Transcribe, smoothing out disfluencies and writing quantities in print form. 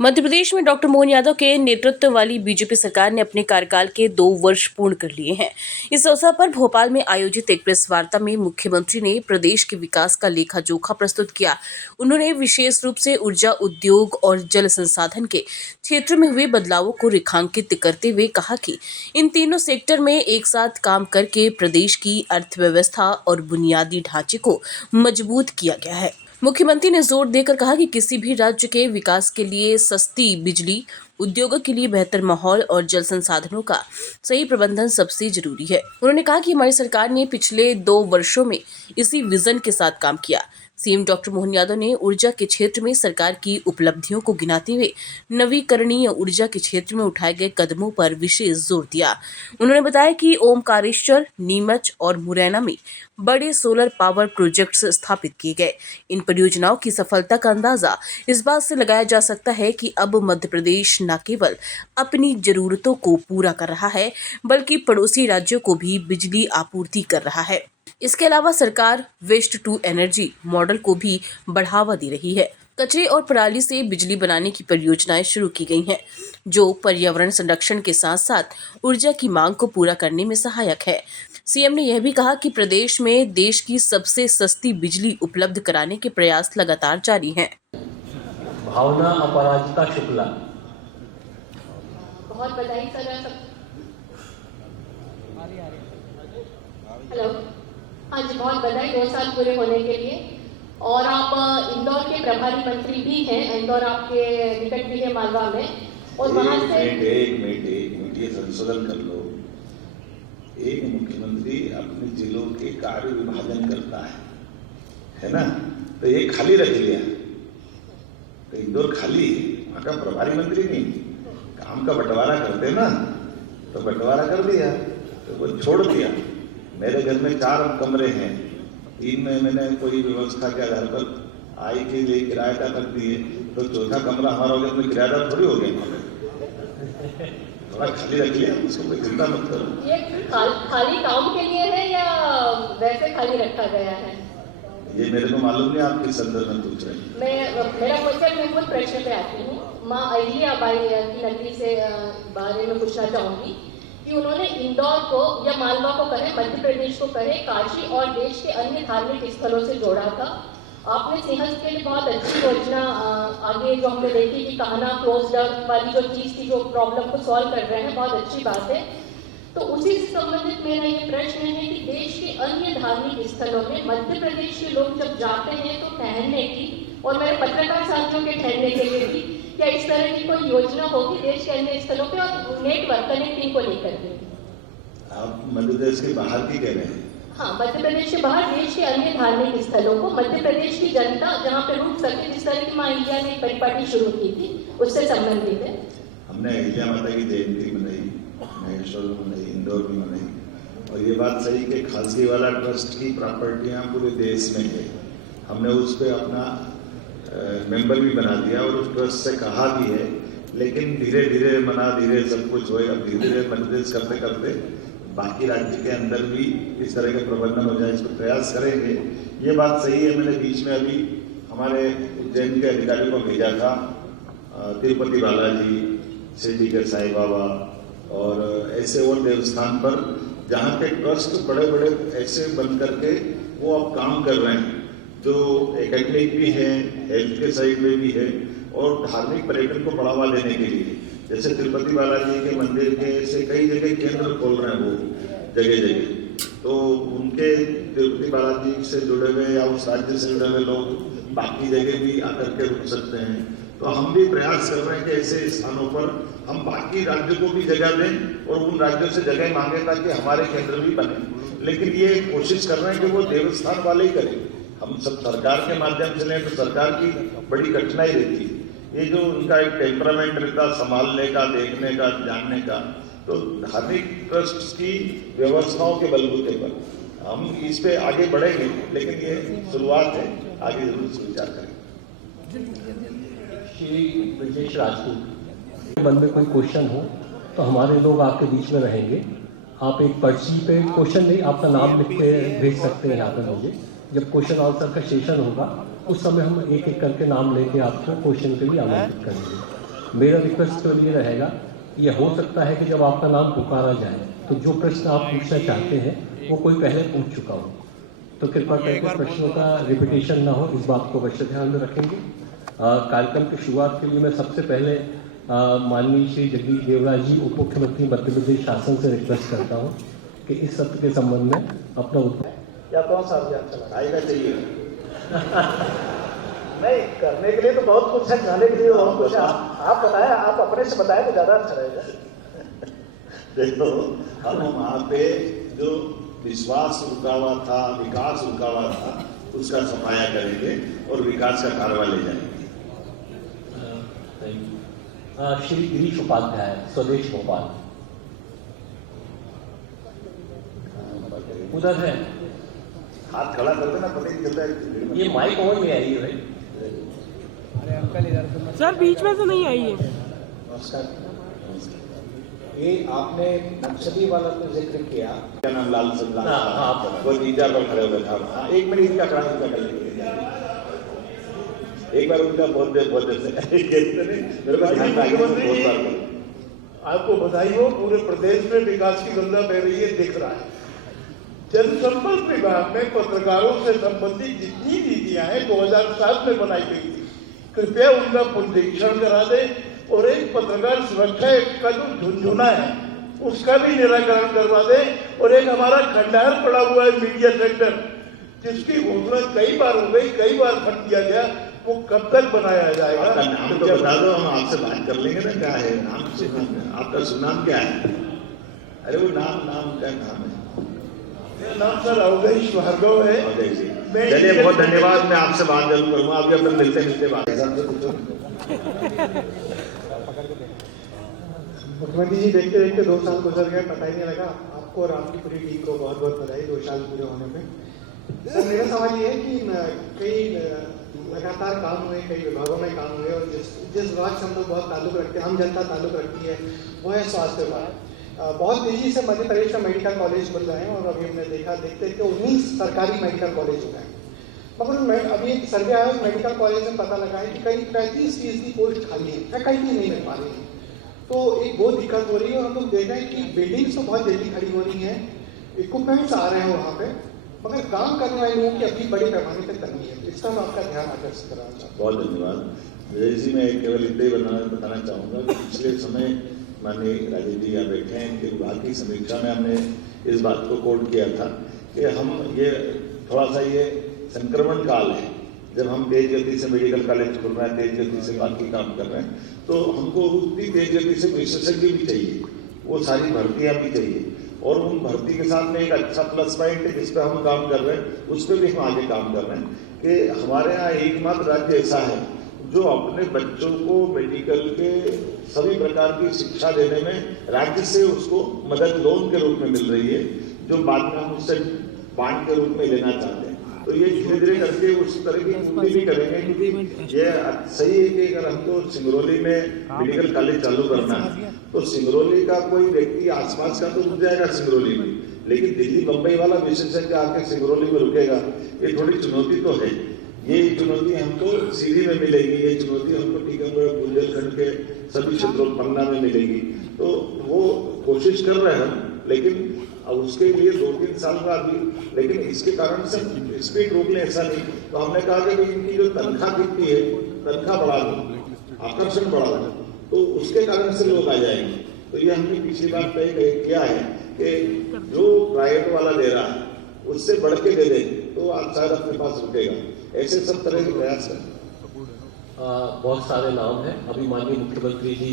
मध्य प्रदेश में डॉक्टर मोहन यादव के नेतृत्व वाली बीजेपी सरकार ने अपने कार्यकाल के 2 वर्ष पूर्ण कर लिए हैं। इस अवसर पर भोपाल में आयोजित एक प्रेस वार्ता में मुख्यमंत्री ने प्रदेश के विकास का लेखा जोखा प्रस्तुत किया। उन्होंने विशेष रूप से ऊर्जा, उद्योग और जल संसाधन के क्षेत्र में हुए बदलावों को रेखांकित करते हुए कहा कि इन तीनों सेक्टर में एक साथ काम करके प्रदेश की अर्थव्यवस्था और बुनियादी ढांचे को मजबूत किया गया है। मुख्यमंत्री ने जोर देकर कहा कि किसी भी राज्य के विकास के लिए सस्ती बिजली, उद्योगों के लिए बेहतर माहौल और जल संसाधनों का सही प्रबंधन सबसे जरूरी है। उन्होंने कहा कि हमारी सरकार ने पिछले 2 वर्षों में इसी विजन के साथ काम किया। सीएम डॉक्टर मोहन यादव ने ऊर्जा के क्षेत्र में सरकार की उपलब्धियों को गिनाते हुए नवीकरणीय ऊर्जा के क्षेत्र में उठाए गए कदमों पर विशेष जोर दिया। उन्होंने बताया कि ओमकारेश्वर, नीमच और मुरैना में बड़े सोलर पावर प्रोजेक्ट्स स्थापित किए गए। इन परियोजनाओं की सफलता का अंदाजा इस बात से लगाया जा सकता है कि अब मध्य प्रदेश न केवल अपनी जरूरतों को पूरा कर रहा है, बल्कि पड़ोसी राज्यों को भी बिजली आपूर्ति कर रहा है। इसके अलावा सरकार वेस्ट टू एनर्जी मॉडल को भी बढ़ावा दे रही है। कचरे और पराली से बिजली बनाने की परियोजनाएं शुरू की गई हैं, जो पर्यावरण संरक्षण के साथ साथ ऊर्जा की मांग को पूरा करने में सहायक है। सीएम ने यह भी कहा कि प्रदेश में देश की सबसे सस्ती बिजली उपलब्ध कराने के प्रयास लगातार जारी हैं। भावना अपराजिता शुक्ला, बहुत बधाई सर। हेलो, हाँ जी, बहुत बधाई 2 साल पूरे होने के लिए। और आप इंदौर के प्रभारी मंत्री भी हैं, इंदौर आपके निकट भी है, मालवा में। और वहाँ से एक मिनट ये संशोधन कर लो। एक मुख्यमंत्री अपने जिलों के कार्य विभाजन करता है ना? तो एक खाली रख लिया, तो इंदौर खाली, वहां का प्रभारी मंत्री नहीं, काम का बंटवारा करते ना, तो बंटवारा कर दिया, तो वो छोड़ दिया। मेरे घर में 4 कमरे हैं, 3 में मैंने कोई व्यवस्था के आधार पर आई के लिए किराएदार कर दिए, तो चौथा कमरा हमारा हो गया, तो किराएदार थोड़ी हो गए। थोड़ा खाली रख लिया, उसको कोई चिंता मत करो। ये खाली काम के लिए है या वैसे खाली रखा गया है? ये मेरे को मालूम नहीं, आप किस संदर्भ में पूछ रहे हैं। मेरा क्वेश्चन, मैं खुद प्रश्न पे आती हूँ। माँ अहिल्याबाई की नगरी से बारे में पूछना चाहूंगी कि उन्होंने इंदौर को या मालवा को कहे, मध्य प्रदेश को कहे, काशी और देश के अन्य धार्मिक स्थलों से जोड़ा था। आपने सिंहस्थ के लिए बहुत अच्छी योजना आगे जो हमने देखी कि कहना क्लोज डाउन वाली जो चीज थी, जो प्रॉब्लम को सॉल्व कर रहे हैं, बहुत अच्छी बात है। तो उसी से संबंधित मेरा ये प्रश्न है कि देश के अन्य धार्मिक स्थलों में मध्य प्रदेश के लोग जब जाते हैं तो ठहरने की, और मेरे पत्रकार साथियों के ठहरने के लिए भी, क्या इस तरह की कोई योजना होगी देश के अन्य स्थलों पे और नेटवर्क कनेक्टिंग को लेकर के? आप मध्य प्रदेश के बाहर की कह रहे हैं? हाँ, मध्य प्रदेश के बाहर देश के अन्य धार्मिक स्थलों को मध्य प्रदेश की जनता जहाँ पे रुक सके, जिस तरह की माँ अहिल्या ने परिपाटी शुरू की थी, उससे संबंधित है। हमने अहिल्या माता की जयंती मनाई, महेश्वर में मनाई, इंदौर में मनाई। और ये बात सही कि खालसीवाला ट्रस्ट की प्रॉपर्टियां पूरे देश में है। हमने उस पर अपना मेंबर भी बना दिया और उस ट्रस्ट से कहा भी है, लेकिन धीरे धीरे मना, धीरे सब कुछ होएगा, धीरे धीरे मध्यप्रदेश करते करते बाकी राज्य के अंदर भी इस तरह के प्रबंधन हो जाए, इसको प्रयास करेंगे। ये बात सही है। मैंने बीच में अभी हमारे उज्जैन के अधिकारियों को भेजा था, तिरुपति बालाजी, शिरडी के साईं बाबा और ऐसे और देवस्थान पर जहाँ के ट्रस्ट बड़े बड़े ऐसे बन करके वो अब काम कर रहे हैं, जो एकेडमिक भी है, हेल्थ के साइड में भी है और धार्मिक पर्यटन को बढ़ावा देने के लिए। जैसे तिरुपति बालाजी के मंदिर के ऐसे कई जगह केंद्र खोल रहे हैं वो जगह जगह, तो उनके तिरुपति बालाजी से जुड़े हुए या उस राज्य से जुड़े हुए लोग बाकी जगह भी आकर के रुक सकते हैं। तो हम भी प्रयास कर रहे हैं कि ऐसे स्थानों पर हम बाकी राज्यों को भी जगह दें और उन राज्यों से जगह मांगे ताकि हमारे केंद्र भी बने। लेकिन ये कोशिश कर रहे हैं कि वो देवस्थान वाले ही करें। हम सब सरकार के माध्यम से लें तो सरकार की बड़ी कठिनाई रहती है। ये जो उनका एक टेम्परामेंट रहता संभालने का, देखने का, जानने का, तो धार्मिक ट्रस्ट की व्यवस्थाओं के बलबूते पर हम इस पे आगे बढ़ेंगे, लेकिन ये शुरुआत है, आगे जरूर इस विचार करेंगे। श्री ब्रजेश राजपूत, मन में कोई क्वेश्चन हो तो हमारे लोग आपके बीच में रहेंगे। आप एक पर्ची पे क्वेश्चन नहीं, आपका नाम लिख के भेज सकते हैं यहाँ पर मुझे। जब क्वेश्चन आंसर का सेशन होगा उस समय हम एक एक करके नाम लेके आपको क्वेश्चन के लिए आमंत्रित करेंगे। मेरा रिक्वेस्ट तो ये रहेगा, ये हो सकता है कि जब आपका नाम पुकारा जाए तो जो प्रश्न आप पूछना चाहते हैं वो कोई पहले पूछ चुका हो, तो कृपया करके प्रश्नों का रिपीटेशन ना हो, इस बात को अवश्य ध्यान में रखेंगे। कार्यक्रम की शुरुआत के लिए मैं सबसे पहले माननीय श्री जगदीश देवराज जी उप मुख्यमंत्री मध्य प्रदेश शासन से रिक्वेस्ट करता हूँ कि इस सत्र के संबंध में अपना उद्बोधन या कौन सा अभियान चला आएगा चाहिए। नहीं, करने के लिए तो बहुत कुछ है, जाने के लिए बहुत कुछ है। आप बताएं, आप अपने से बताएं तो ज्यादा अच्छा रहेगा। देखो, हम वहाँ पे जो विश्वास रुका हुआ था, विकास रुका हुआ था, उसका सफाया करेंगे और विकास का कारवा ले जाएंगे। श्री गिरीश उपाध्याय, स्वदेश भोपाल, उधर है। हाथ खड़ा कर देना, पता ही चलता है। ये माइक ऑन में आई है भाई। सर बीच में तो नहीं आई है। नमस्कार। ये आपने नक्सली वाला तो जिक्र किया, क्या नाम? लाल सिंह। हाँ, वो नीचा पर खड़े हुए था। एक मिनट इनका खड़ा इनका कर लीजिए। एक बार उनका बहुत देर से मेरे पास ध्यान आ गया, बहुत बार करो। आपको बधाई हो, पूरे प्रदेश में विकास की गंगा बह रही है, दिख रहा है। जनसंपर्क विभाग में पत्रकारों से संबंधित जितनी नीतियां हैं 2007 में बनाई गई थी, कृपया उनका पुनरीक्षण करा दें और एक पत्रकार सुरक्षा का जो झुंझुना है उसका भी निराकरण करवा दें। और एक हमारा खंडहर पड़ा हुआ है मीडिया सेंटर, जिसकी घोषणा कई बार हो गई, कई बार फट दिया गया, वो कब तक बनाया जाएगा? आपका नाम तो बता दो, हम आपसे बात कर लेंगे ना। क्या है नाम से? आपका सुनाम क्या है? अरे वो नाम क्या नाम है? मेरा नाम सर अवधेश भार्गव है। चलिए, बहुत धन्यवाद। मैं आपसे बात जरूर करूंगा। अभी अपन मिलते बात। मुख्यमंत्री जी, देखते देखते 2 साल गुजर गए, पता ही नहीं लगा। आपको और आपकी पूरी टीम को बहुत बहुत बधाई 2 साल पूरे होने में। सर, मेरा सवाल ये है कि कई लगातार काम हुए, कई विभागों में काम हुए, और जिस विभाग से हम लोग बहुत ताल्लुक रखते हैं, हम जनता ताल्लुक रखती है, वो है स्वास्थ्य विभाग। बहुत तेजी से मध्य प्रदेश में मेडिकल कॉलेज बन रहे हैं और अभी हमने देखा देखते कि 19 सरकारी मेडिकल कॉलेज हो गए। मगर अभी एक सर्वे आया मेडिकल कॉलेज में पता लगा है कि करीब 35% की पोस्ट खाली है, फैकल्टी नहीं मिल पा रही है। तो एक बहुत दिक्कत हो रही है और हम लोग देख रहे हैं कि बिल्डिंग्स तो बहुत जल्दी खड़ी हो रही हैं, इक्विपमेंट्स आ रहे हैं वहाँ पे, मगर काम करने वाले लोगों की अभी बड़े पैमाने पर कमी है। इसका मैं आपका ध्यान आकर्षित कराना चाहता हूँ। बहुत धन्यवाद विजय जी। मैं केवल इतना ही बताना चाहूँगा कि पिछले समय माननीय राजेश जी यहाँ बैठे हैं, इनके विभाग की समीक्षा में हमने इस बात को कोट किया था कि हम ये थोड़ा सा ये संक्रमण काल है, जब हम तेज गति से मेडिकल कॉलेज खोल रहे हैं, तेज गति से बाकी काम कर रहे हैं, तो हमको उतनी तेज गति से विशेषज्ञ भी चाहिए, वो सारी भर्तियाँ भी चाहिए। और उन भर्ती के साथ में एक अच्छा प्लस पॉइंट है जिस पर हम काम कर रहे हैं, उस पर भी हम आगे काम कर रहे हैं कि हमारे यहाँ एकमात्र राज्य ऐसा है जो अपने बच्चों को मेडिकल के सभी प्रकार की शिक्षा देने में राज्य से उसको मदद लोन के रूप में मिल रही है, जो बाद में हम उससे बांड के रूप में लेना चाहते हैं। तो ये धीरे धीरे करके उस तरह की पूर्ति भी करेंगे, क्योंकि ये सही है कि अगर हमको सिंगरौली में मेडिकल कॉलेज चालू करना है तो सिंगरौली का कोई व्यक्ति आसपास का तो रुक जाएगा सिंगरौली में, लेकिन दिल्ली बम्बई वाला विशेषज्ञ आके सिंगरौली में रुकेगा, ये थोड़ी चुनौती तो है। ये चुनौती हमको सीधी में मिलेगी, ये चुनौती हमको टीकमगढ़ बुंदेलखंड के सभी क्षेत्रों पन्ना में मिलेगी। तो वो कोशिश कर रहे हैं, लेकिन अब उसके लिए 2-3 साल का भी, लेकिन इसके कारण से स्पीड रोक ले ऐसा नहीं। तो हमने कहा कि इनकी जो तनख्वाह दिखती है, तनख्वाह बढ़ा दो, आकर्षण बढ़ा दो, तो उसके कारण से लोग आ जाएंगे। तो ये हमने पिछली बार तय किया है कि जो प्राइवेट वाला दे रहा है उससे बढ़ के दे दें तो आप शायद अपने पास रुकेगा। ऐसे सब तरह के प्रयास हैं। बहुत सारे नाम हैं। अभी माननीय मुख्यमंत्री जी